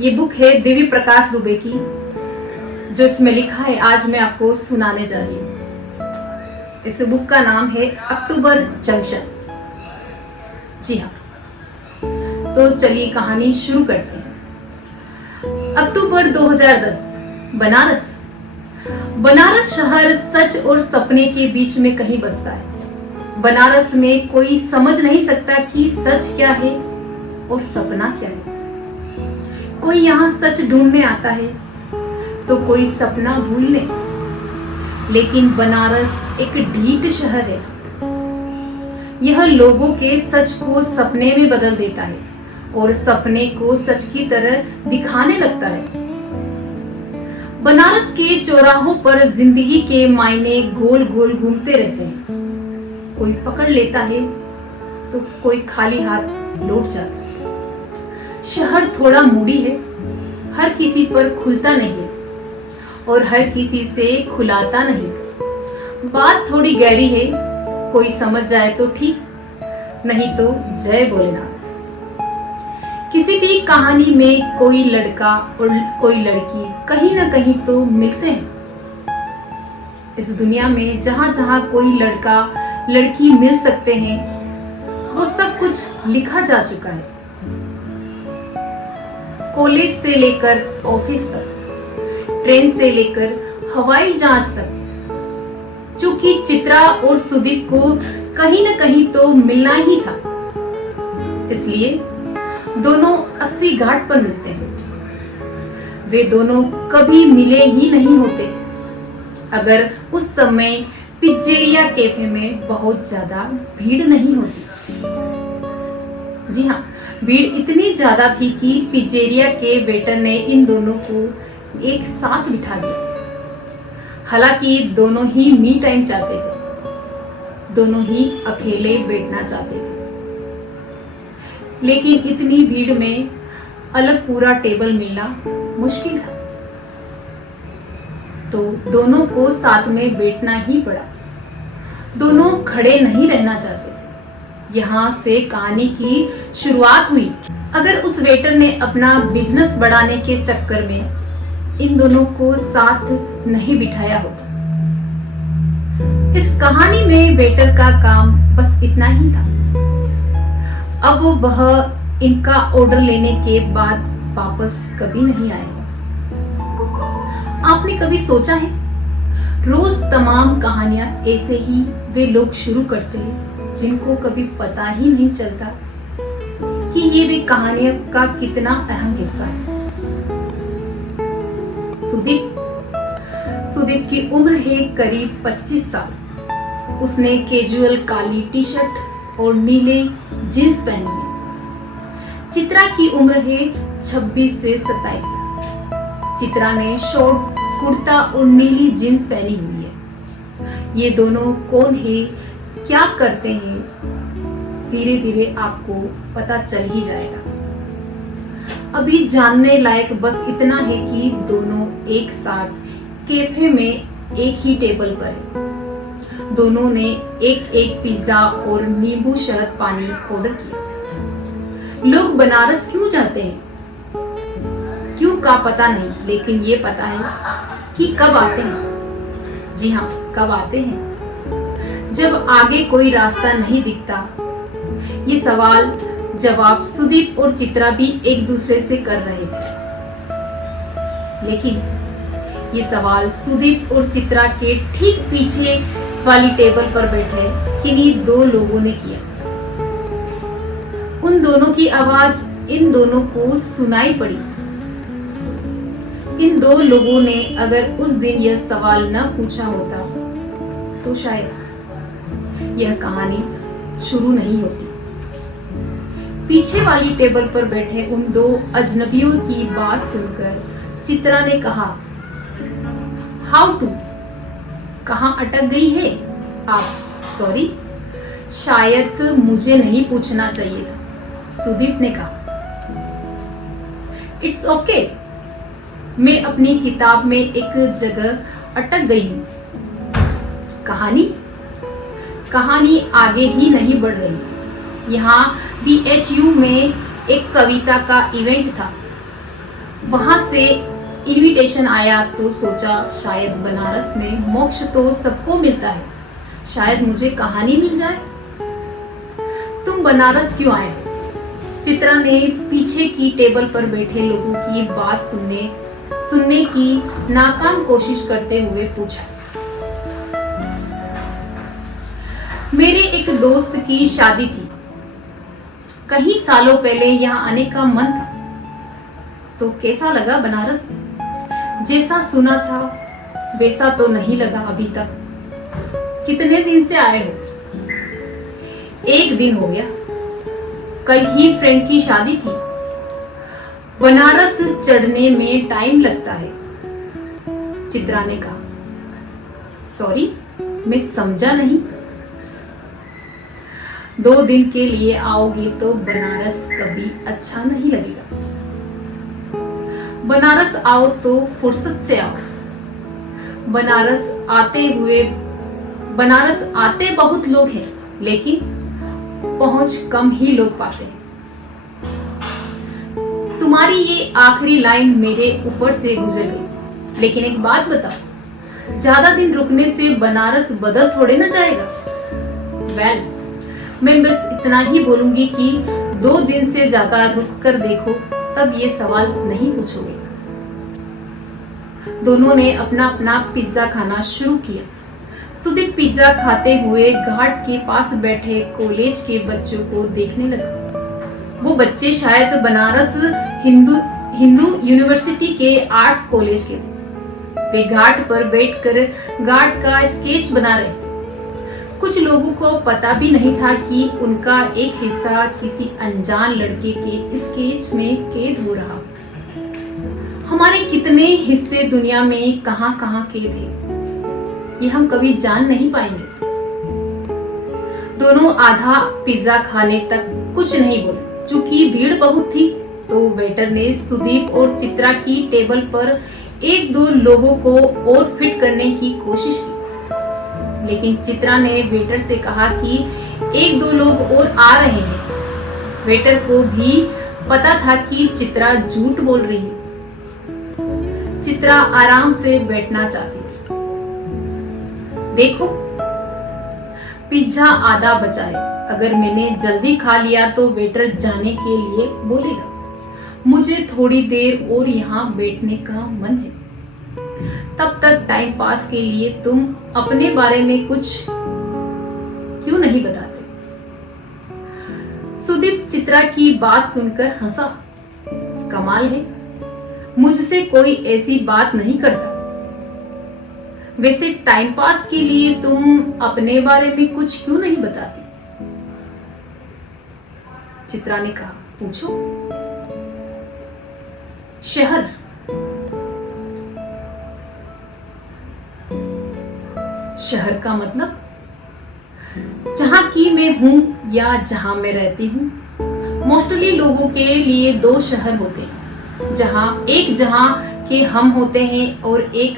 ये बुक है देवी प्रकाश दुबे की, जो इसमें लिखा है आज मैं आपको सुनाने जा रही हूँ। इस बुक का नाम है अक्टूबर जंक्शन। जी हाँ, तो चलिए कहानी शुरू करते हैं। अक्टूबर 2010, बनारस। बनारस शहर सच और सपने के बीच में कहीं बसता है। बनारस में कोई समझ नहीं सकता कि सच क्या है और सपना क्या है। कोई यहाँ सच ढूंढने आता है तो कोई सपना भूलने। लेकिन बनारस एक ढीठ शहर है। यह लोगों के सच को सपने में बदल देता है और सपने को सच की तरह दिखाने लगता है। बनारस के चौराहों पर जिंदगी के मायने गोल गोल घूमते रहते हैं। कोई पकड़ लेता है तो कोई खाली हाथ लौट जाता है। शहर थोड़ा मूडी है, हर किसी पर खुलता नहीं है और हर किसी से खुलाता नहीं। बात थोड़ी गहरी है, कोई समझ जाए तो ठीक, नहीं तो जय भोलेनाथ। किसी भी कहानी में कोई लड़का और कोई लड़की कहीं ना कहीं तो मिलते हैं। इस दुनिया में जहां जहां कोई लड़का लड़की मिल सकते हैं, वो सब कुछ लिखा जा चुका है। कॉलेज से लेकर ऑफिस तक, ट्रेन से लेकर हवाई जहाज तक। चूंकि चित्रा और सुदीप को कहीं न कहीं तो मिलना ही था, इसलिए दोनों 80 घाट पर मिलते हैं। वे दोनों कभी मिले ही नहीं होते अगर उस समय पिज्जेरिया कैफे में बहुत ज्यादा भीड़ नहीं होती। जी हाँ, भीड़ इतनी ज्यादा थी कि पिज्जेरिया के वेटर ने इन दोनों को एक साथ बिठा दिया। हालांकि दोनों ही मी टाइम चाहते थे, दोनों ही अकेले बैठना चाहते थे। लेकिन इतनी भीड़ में अलग पूरा टेबल मिलना मुश्किल था, तो दोनों को साथ में बैठना ही पड़ा। दोनों खड़े नहीं रहना चाहते थे। यहाँ से कहानी की शुरुआत हुई। अगर उस वेटर ने अपना बिजनेस बढ़ाने के चक्कर में इन दोनों को साथ नहीं बिठाया होता। इस कहानी में वेटर का काम बस इतना ही था। अब वह इनका ऑर्डर लेने के बाद वापस कभी नहीं आएगा। आपने कभी सोचा है, रोज तमाम कहानियां ऐसे ही वे लोग शुरू करते हैं जिनको कभी पता ही नहीं चलता कि ये भी कहानियों का कितना अहम हिस्सा है। सुदीप की उम्र है करीब 25 साल। उसने कैजुअल काली टी शर्ट और नीले जींस पहनी है। चित्रा की उम्र है 26 से 27 साल। चित्रा ने शॉर्ट कुर्ता और नीली जींस पहनी हुई है। ये दोनों कौन है, क्या करते हैं, धीरे धीरे आपको पता चल ही जाएगा। अभी जानने लायक बस इतना है कि दोनों एक साथ कैफे में एक ही टेबल पर है। दोनों ने एक एक पिज्जा और नींबू शहद पानी ऑर्डर किया। लोग बनारस क्यों जाते हैं, क्यों का पता नहीं, लेकिन ये पता है कि कब आते हैं। जी हाँ, कब आते हैं, जब आगे कोई रास्ता नहीं दिखता। ये सवाल जवाब सुदीप और चित्रा भी एक दूसरे से कर रहे थे। लेकिन ये सवाल सुदीप और चित्रा के ठीक पीछे वाली टेबल पर बैठे किन्हीं दो लोगों ने किया। उन दोनों की आवाज इन दोनों को सुनाई पड़ी। इन दो लोगों ने अगर उस दिन यह सवाल न पूछा होता तो शायद यह कहानी शुरू नहीं होती। पीछे वाली टेबल पर बैठे उन दो अजनबियों की बात सुनकर चित्रा ने कहा, हाउ टू, कहाँ अटक गई है आप? सॉरी, शायद मुझे नहीं पूछना चाहिए था, सुदीप ने कहा। इट्स ओके, मैं अपनी किताब में एक जगह अटक गई हूँ। कहानी आगे ही नहीं बढ़ रही। यहाँ BHU में एक कविता का इवेंट था। वहां से इनविटेशन आया तो सोचा शायद बनारस में मोक्ष तो सबको मिलता है, शायद मुझे कहानी मिल जाए। तुम बनारस क्यों आए हो? चित्रा ने पीछे की टेबल पर बैठे लोगों की बात सुनने की नाकाम कोशिश करते हुए पूछा। मेरे एक दोस्त की शादी थी, कई सालों पहले यहाँ आने का मन था। तो कैसा लगा बनारस? जैसा सुना था वैसा तो नहीं लगा अभी तक। कितने दिन से आए हो? 1 दिन हो गया, कल ही फ्रेंड की शादी थी। बनारस चढ़ने में टाइम लगता है, चित्रा ने कहा। सॉरी, मैं समझा नहीं। 2 दिन के लिए आओगे तो बनारस कभी अच्छा नहीं लगेगा। बनारस आओ तो फुर्सत से आओ। बनारस आते बहुत लोग हैं, लेकिन पहुंच कम ही लोग पाते हैं। तुम्हारी ये आखिरी लाइन मेरे ऊपर से गुजर गई, लेकिन एक बात बताओ, ज्यादा दिन रुकने से बनारस बदल थोड़े ना जाएगा। वेल, मैं बस इतना ही बोलूंगी कि 2 दिन से ज्यादा रुक कर देखो, तब ये सवाल नहीं पूछोगे। दोनों ने अपना अपना पिज्जा खाना शुरू किया। सुदीप पिज्जा खाते हुए घाट के पास बैठे कॉलेज के बच्चों को देखने लगा। वो बच्चे शायद बनारस हिंदू यूनिवर्सिटी के आर्ट्स कॉलेज के थे। वे घाट पर बैठकर घाट का स्केच बना रहे थे। कुछ लोगों को पता भी नहीं था कि उनका एक हिस्सा किसी अनजान लड़के के स्केच में कैद हो रहा। हमारे कितने हिस्से दुनिया में कहां कहां कैद हैं, ये हम कभी जान नहीं पाएंगे। दोनों आधा पिज्जा खाने तक कुछ नहीं बोले। चूंकि भीड़ बहुत थी तो वेटर ने सुदीप और चित्रा की टेबल पर 1-2 लोगों को और फिट करने की कोशिश की, लेकिन चित्रा ने वेटर से कहा कि 1-2 लोग और आ रहे हैं। वेटर को भी पता था कि चित्रा झूठ बोल रही है। चित्रा आराम से बैठना चाहती थी। देखो, पिज्जा आधा बचा है। अगर मैंने जल्दी खा लिया तो वेटर जाने के लिए बोलेगा। मुझे थोड़ी देर और यहाँ बैठने का मन है। तब तक टाइम पास के लिए तुम अपने बारे में कुछ क्यों नहीं बताते? सुदीप चित्रा की बात सुनकर हंसा। कमाल है, मुझसे कोई ऐसी बात नहीं करता। वैसे टाइम पास के लिए तुम अपने बारे में कुछ क्यों नहीं बताती? चित्रा ने कहा। पूछो। शहर का मतलब जहां की मैं हूं या जहां मैं रहती हूं। मोस्टली लोगों के लिए 2 शहर होते हैं, जहां के हम होते हैं और एक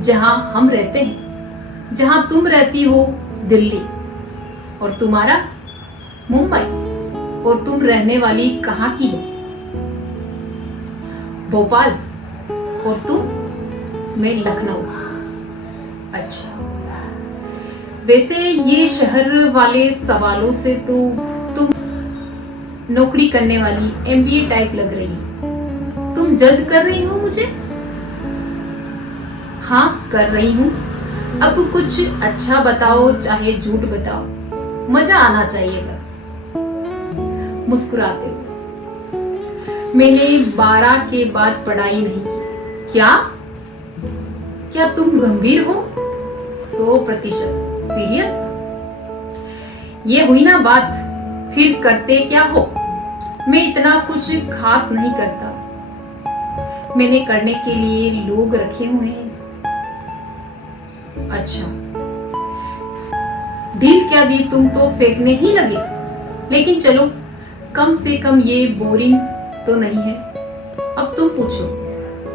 जहां हम रहते हैं। जहां तुम रहती हो दिल्ली और तुम्हारा मुंबई, और तुम रहने वाली कहाँ की हो? भोपाल। और तुम? मैं लखनऊ। अच्छा, वैसे ये शहर वाले सवालों से तो तुम नौकरी करने वाली MBA टाइप लग रही हो। तुम जज कर रही हो मुझे? हाँ, कर रही हूँ। अब कुछ अच्छा बताओ, चाहे झूठ बताओ, मजा आना चाहिए बस। मुस्कुराते हुए। मैंने 12 के बाद पढ़ाई नहीं की। क्या तुम गंभीर हो? 100% सीरियस? ये हुई ना बात, फिर करते क्या हो? मैं इतना कुछ खास नहीं करता। मैंने करने के लिए लोग रखे हुए हैं। अच्छा, ढील क्या दी? तुम तो फेंकने ही लगे। लेकिन चलो, कम से कम ये बोरिंग तो नहीं है। अब तुम पूछो,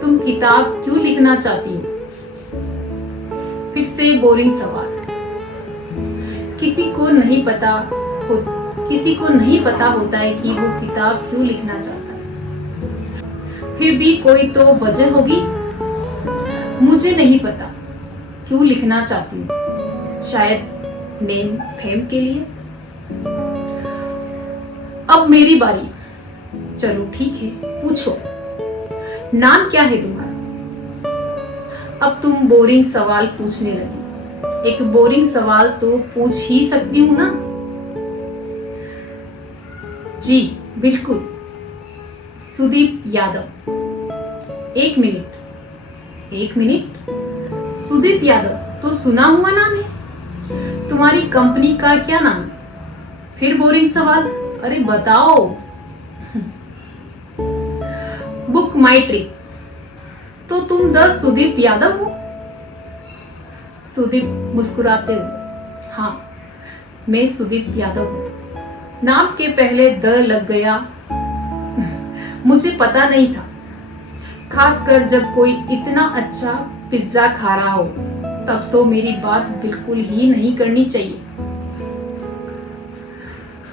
तुम किताब क्यों लिखना चाहती हो? फिर से बोरिंग सवाल। किसी को नहीं पता होता है कि वो किताब क्यों लिखना चाहता है। फिर भी कोई तो वजह होगी। मुझे नहीं पता क्यों लिखना चाहती हूँ, शायद नेम फेम के लिए। अब मेरी बारी। चलो ठीक है, पूछो, नाम क्या है तुम्हारा? अब तुम बोरिंग सवाल पूछने लगी। एक बोरिंग सवाल तो पूछ ही सकती हूँ ना। जी बिल्कुल, सुदीप यादव। एक मिनट, सुदीप यादव तो सुना हुआ नाम है। तुम्हारी कंपनी का क्या नाम है? फिर बोरिंग सवाल, अरे बताओ। बुक माई ट्रिक। तो तुम द सुदीप यादव हो? सुदीप मुस्कुराते हुए, हाँ मैं सुदीप यादव हूँ। नाम के पहले द लग गया। मुझे पता नहीं था, खासकर जब कोई इतना अच्छा पिज्जा खा रहा हो, तब तो मेरी बात बिल्कुल ही नहीं करनी चाहिए।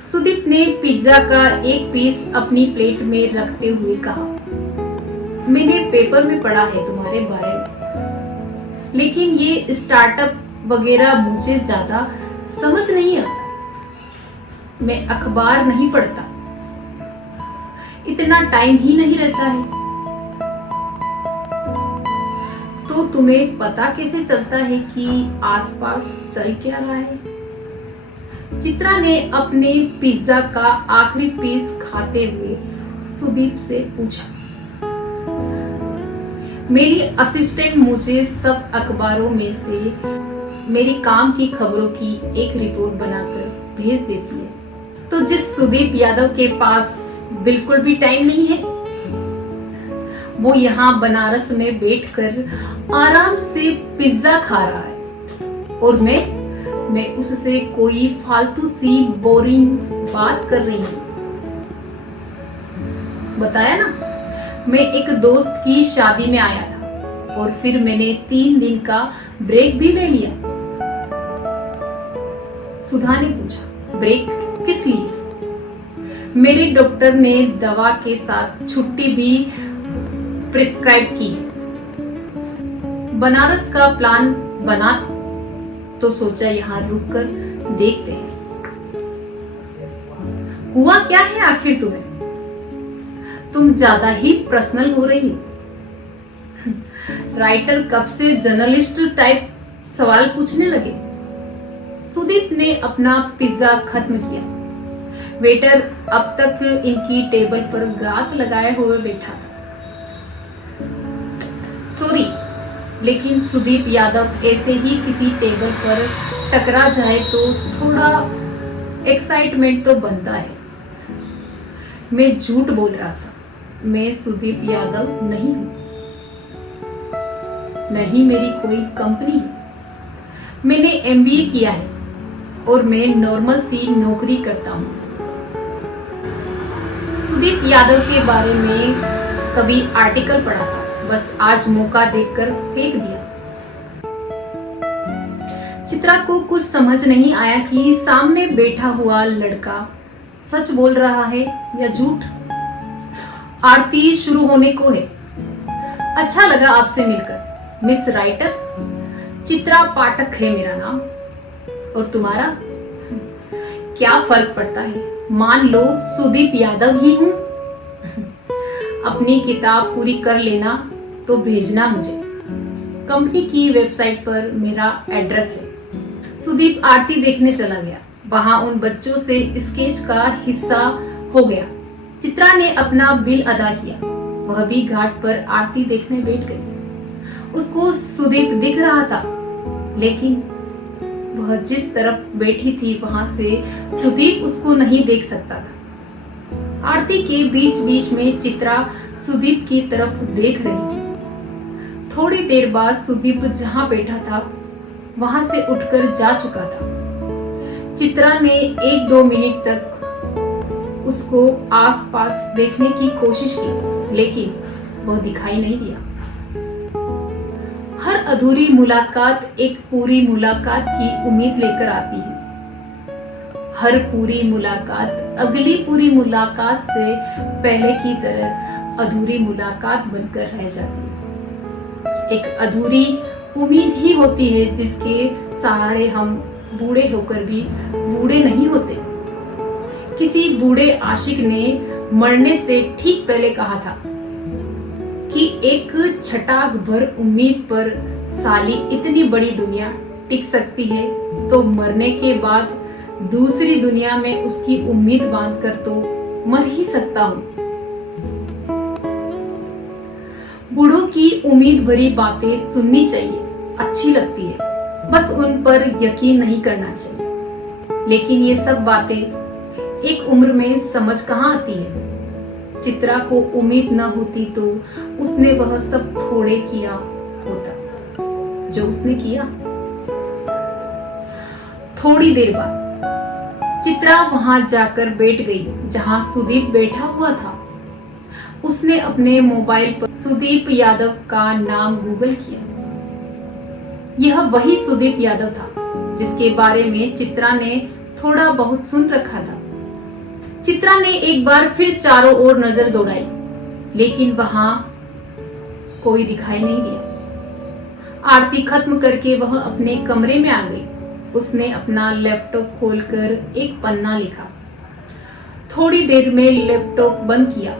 सुदीप ने पिज्जा का एक पीस अपनी प्लेट में रखते हुए कहा, मैंने पेपर में पढ़ा है तुम्हारे बारे में, लेकिन ये स्टार्टअप वगैरह मुझे ज्यादा समझ नहीं आता। मैं अखबार नहीं पढ़ता, इतना टाइम ही नहीं रहता है। तो तुम्हें पता कैसे चलता है कि आसपास चल क्या रहा है? चित्रा ने अपने पिज्जा का आखिरी पीस खाते हुए सुदीप से पूछा। मेरी असिस्टेंट मुझे सब अखबारों में से मेरी काम की खबरों की एक रिपोर्ट बनाकर भेज देती है। तो जिस सुदीप यादव के पास बिल्कुल भी टाइम नहीं है, वो यहाँ बनारस में बैठकर आराम से पिज्जा खा रहा है, और मैं उससे कोई फालतू सी बोरिंग बात कर रही हूँ। बताया ना, मैं एक दोस्त की शादी में आया था और फिर मैंने 3 दिन का ब्रेक भी ले लिया। सुधा ने पूछा, ब्रेक किस लिए? मेरे डॉक्टर ने दवा के साथ छुट्टी भी प्रिस्क्राइब की है। बनारस का प्लान बना तो सोचा यहाँ रुककर देखते हैं। हुआ क्या है आखिर तुम्हें? तुम ज्यादा ही पर्सनल हो रही हो। राइटर कब से जर्नलिस्ट टाइप सवाल पूछने लगे। सुदीप ने अपना पिज्जा खत्म किया। वेटर अब तक इनकी टेबल पर गात लगाए हुए बैठा था। सॉरी, लेकिन सुदीप यादव ऐसे ही किसी टेबल पर टकरा जाए तो थोड़ा एक्साइटमेंट तो बनता है। मैं झूठ बोल रहा था, मैं सुदीप यादव नहीं हूं, नहीं मेरी कोई कंपनी है। मैंने एमबीए किया है और मैं नॉर्मल सी नौकरी करता हूं। सुदीप यादव के बारे में कभी आर्टिकल पढ़ा था, बस आज मौका देखकर फेंक दिया। चित्रा को कुछ समझ नहीं आया कि सामने बैठा हुआ लड़का सच बोल रहा है या झूठ। आरती शुरू होने को है। अच्छा लगा आपसे मिलकर, मिस राइटर। चित्रा पाठक है मेरा नाम। और तुम्हारा? क्या फर्क पड़ता है, मान लो सुदीप यादव ही हूं। अपनी किताब पूरी कर लेना तो भेजना मुझे। कंपनी की वेबसाइट पर मेरा एड्रेस है। सुदीप आरती देखने चला गया। वहां उन बच्चों से स्केच का हिस्सा हो गया। चित्रा ने अपना बिल अदा किया। वह भी घाट पर आरती देखने बैठ गई। उसको सुदीप दिख रहा था, लेकिन वह जिस तरफ बैठी थी वहां से सुदीप उसको नहीं देख सकता था। आरती के बीच बीच में चित्रा सुदीप की तरफ देख रही थी। थोड़ी देर बाद सुदीप जहां बैठा था वहां से उठकर जा चुका था। चित्रा ने 1-2 मिनट तक उसको आसपास देखने की कोशिश की, लेकिन वह दिखाई नहीं दिया। हर अधूरी मुलाकात एक पूरी मुलाकात की उम्मीद लेकर आती है। हर पूरी मुलाकात अगली पूरी मुलाकात से पहले की तरह अधूरी मुलाकात बनकर रह जाती है। एक अधूरी उम्मीद ही होती है जिसके सहारे हम बूढ़े होकर भी बूढ़े नहीं होते। किसी बूढ़े आशिक ने मरने से ठीक पहले कहा था कि एक छटाक भर उम्मीद पर साली इतनी बड़ी दुनिया टिक सकती है, तो मरने के बाद दूसरी दुनिया में उसकी उम्मीद बांधकर तो मर ही सकता हूं। बूढ़ों की उम्मीद भरी बातें सुननी चाहिए, अच्छी लगती है, बस उन पर यकीन नहीं करना चाहिए। लेकिन ये सब बातें एक उम्र में समझ कहाँ आती है। चित्रा को उम्मीद न होती तो उसने वह सब थोड़े किया होता जो उसने किया। थोड़ी देर बाद चित्रा वहां जाकर बैठ गई जहां सुदीप बैठा हुआ था। उसने अपने मोबाइल पर सुदीप यादव का नाम गूगल किया। यह वही सुदीप यादव था जिसके बारे में चित्रा ने थोड़ा बहुत सुन रखा था। चित्रा ने एक बार फिर चारों ओर नजर दौड़ाई, लेकिन वहां कोई दिखाई नहीं दिया। आरती खत्म करके वह अपने कमरे में आ गई। उसने अपना लैपटॉप खोलकर एक पन्ना लिखा। थोड़ी देर में लैपटॉप बंद किया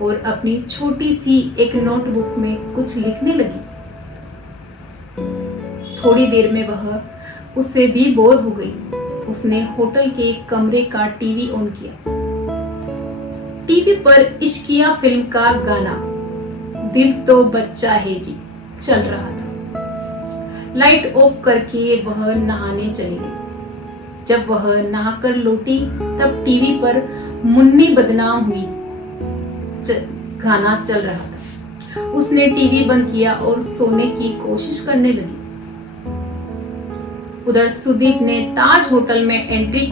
और अपनी छोटी सी एक नोटबुक में कुछ लिखने लगी। थोड़ी देर में वह उससे भी बोर हो गई। उसने होटल के कमरे का टीवी ऑन किया। टीवी पर इश्किया फिल्म का गाना दिल तो बच्चा है जी चल रहा था। लाइट ऑफ करके वह नहाने चली गई। जब वह नहाकर लौटी तब टीवी पर मुन्नी बदनाम हुई गाना चल रहा था। उसने टीवी बंद किया और सोने की कोशिश करने लगी। उधर सुदीप ने ताज होटल में एंट्री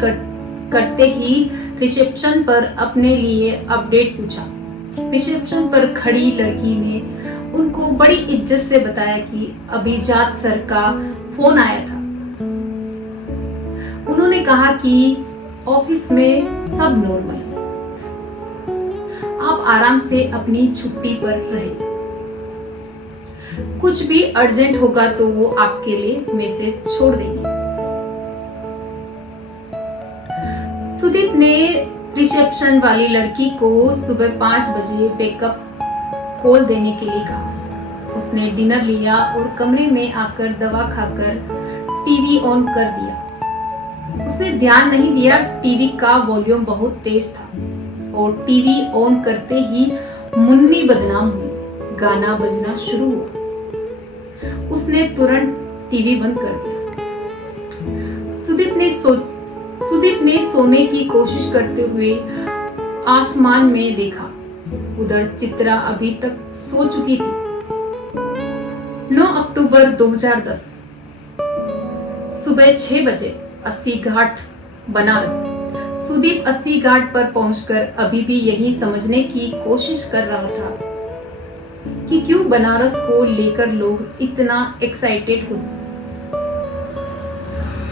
करते ही रिसेप्शन पर अपने लिए अपडेट पूछा। रिसेप्शन पर खड़ी लड़की ने उनको बड़ी इज्जत से बताया कि अभिजात सर का फोन आया था। उन्होंने कहा कि ऑफिस में सब नॉर्मल है, आप आराम से अपनी छुट्टी पर रहे। कुछ भी अर्जेंट होगा तो वो आपके लिए मैसेज छोड़ देंगे। सुदीप ने रिसेप्शन वाली लड़की को सुबह 5 बजे बैकअप कॉल देने के लिए कहा। उसने डिनर लिया और कमरे में आकर दवा खाकर टीवी ऑन कर दिया। उसने ध्यान नहीं दिया टीवी का वॉल्यूम बहुत तेज था और टीवी ऑन करते ही मुन्नी बदनाम हुई गाना बजना शुरू हुआ। उसने तुरंत टीवी बंद कर दिया। सुदीप ने सोने की कोशिश करते हुए आसमान में देखा। उधर चित्रा अभी तक सो चुकी थी। 9 अक्टूबर 2010 सुबह 6 बजे 80 घाट बनारस। सुदीप 80 घाट पर पहुंचकर अभी भी यही समझने की कोशिश कर रहा था कि क्यों बनारस को लेकर लोग इतना एक्साइटेड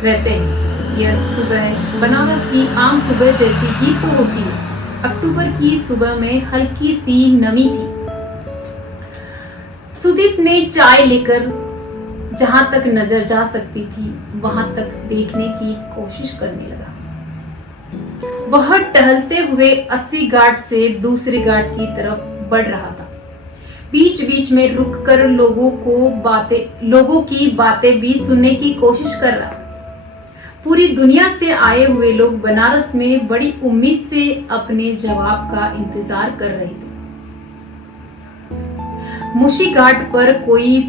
रहते हैं। यह सुबह बनारस की आम सुबह जैसी ही तो होती है। अक्टूबर की सुबह में हल्की सी नमी थी। सुदीप ने चाय लेकर जहां तक नजर जा सकती थी वहां तक देखने की कोशिश करने लगा। वह टहलते हुए 80 घाट से दूसरे घाट की तरफ बढ़ रहा था। बीच बीच में रुककर लोगों की बातें भी सुनने की कोशिश कर रहा था। पूरी दुनिया से आए हुए लोग बनारस में बड़ी उम्मीद से अपने जवाब का इंतजार कर रहे थे। मुशी घाट पर कोई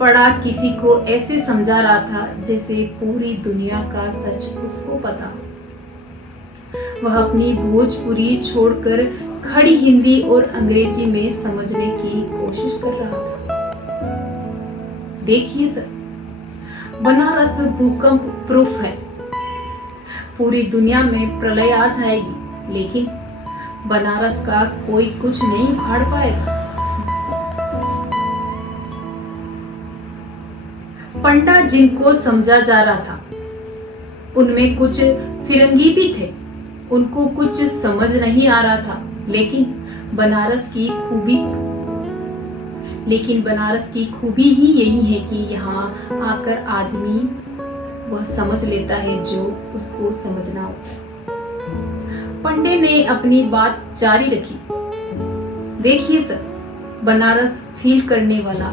पड़ा किसी को ऐसे समझा रहा था जैसे पूरी दुनिया का सच उसको पता। वह अपनी भोजपुरी छोड़कर खड़ी हिंदी और अंग्रेजी में समझने की कोशिश कर रहा था। देखिए सर, बनारस भूकंप प्रूफ है। पूरी दुनिया में प्रलय आ जाएगी लेकिन बनारस का कोई कुछ नहीं उखाड़ पाएगा। पंडा जिनको समझा जा रहा था उनमें कुछ फिरंगी भी थे। उनको कुछ समझ नहीं आ रहा था लेकिन बनारस की खूबी, लेकिन बनारस की खूबी ही यही है कि यहाँ आकर आदमी वह समझ लेता है जो उसको समझना हो। पंडे ने अपनी बात जारी रखी। देखिए सर, बनारस फील करने वाला